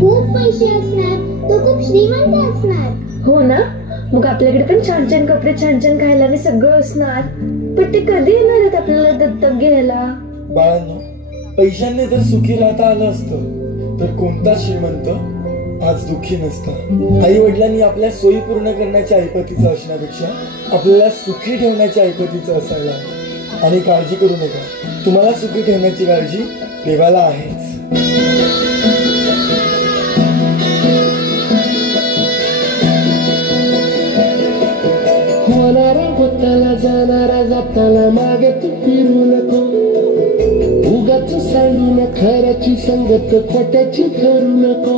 खूप पैसे असणार, तो खूप श्रीमंत असणार. हो ना, मग आपल्याकडे पण छान छान कपडे, छान छान खायला आणि सगळं असणार. पण ते कधी येणार आहेत आपल्याला दत्तक घ्यायला? बाळांनो, पैशांनी जर सुखी राहता आलं असतं तर कोणता श्रीमंत आज दुःखी नसता. आई वडिलांनी आपल्या सोयी पूर्ण करण्याच्या ऐपतीचं असण्यापेक्षा आपल्याला सुखी ठेवण्याच्या ऐपतीचं असायला. आणि काळजी करू नका, तुम्हाला सुखी ठेवण्याची काळजी देवाला आहेच. होणारा होताला जाणारा जाताना मागे तू फिरू नको. उगाच सांडून खऱ्याची संगत खोट्याची करू नको.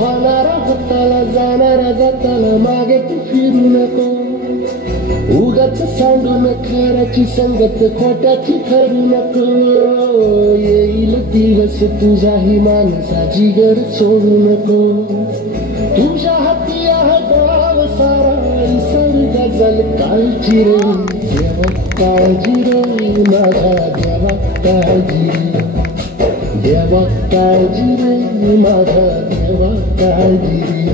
होणारा होताला जाणारा जाताना मागे तू फिरू नको. उगाच सांडून खऱ्याची संगत खोट्याची करू नको. येईल दिवस तुझाही माणसाची गर सोडू नको. तुझ्या हाती आहे गाव सारा निसर्ग जल काळजी रे. देवा काळजी रे माझा देवा काळजी रे. देवा काळजी रे माझा देवा काळजी रे.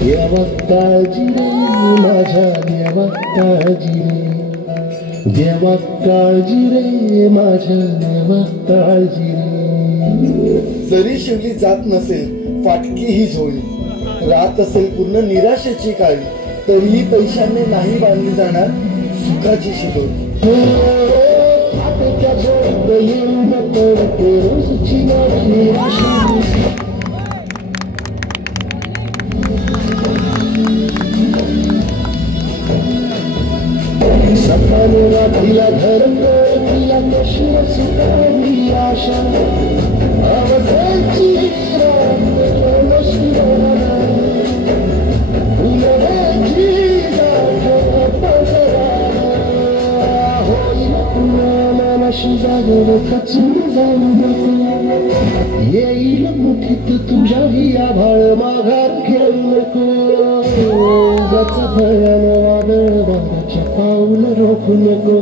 देवा काळजी रे माझ्या देवा काळजी रे. देवा काळजी रे माझ्या देवा काळजी रे. जरी शिवली जात नसेल फाटकी ही झोळी, रात असेल पूर्ण निराशेची काळी, तरीही पैशाने नाही बांधली जाणार सुखाची शिदोरी. सपने रात्रीला धरतो तिला कशी सुखावी आशा. अवसाची नशी उन्हाळ्याची होईल मनाशी जागेवर खचून जाऊ नको. येईल मुठीत तुझ्याही आभाळ माघार घेऊ नको. उगाच भयान वादळ वाऱ्याच्या पाऊल रोखू नको.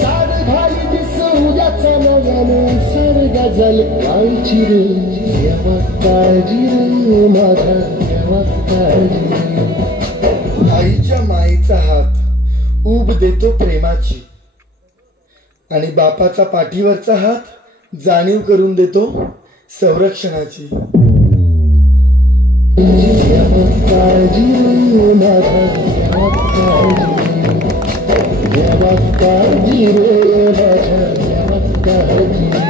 साड घाली दिस उद्याचा नव्यानं सर्ग जल काळजी रे. देवा काळजी रे माझ्या देवा काळजी रे. आईच्या मायेचा हात ऊब देतो प्रेमाची, आणि बापाचा पाठीवरचा हात जाणीव करून देतो संरक्षणाची. देवा काळजी रे माझ्या देवा काळजी रे. देवा काळजी रे माझ्या देवा काळजी रे.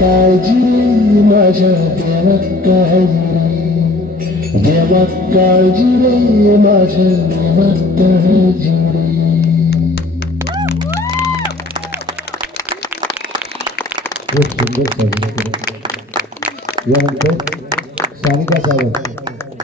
काळजी रे माझ्या देवा काळजी रे. देवा काळजी रे माझ्या देवा काळजी रे. खूप सुंदर सादर यानंतर सानिका सावंत.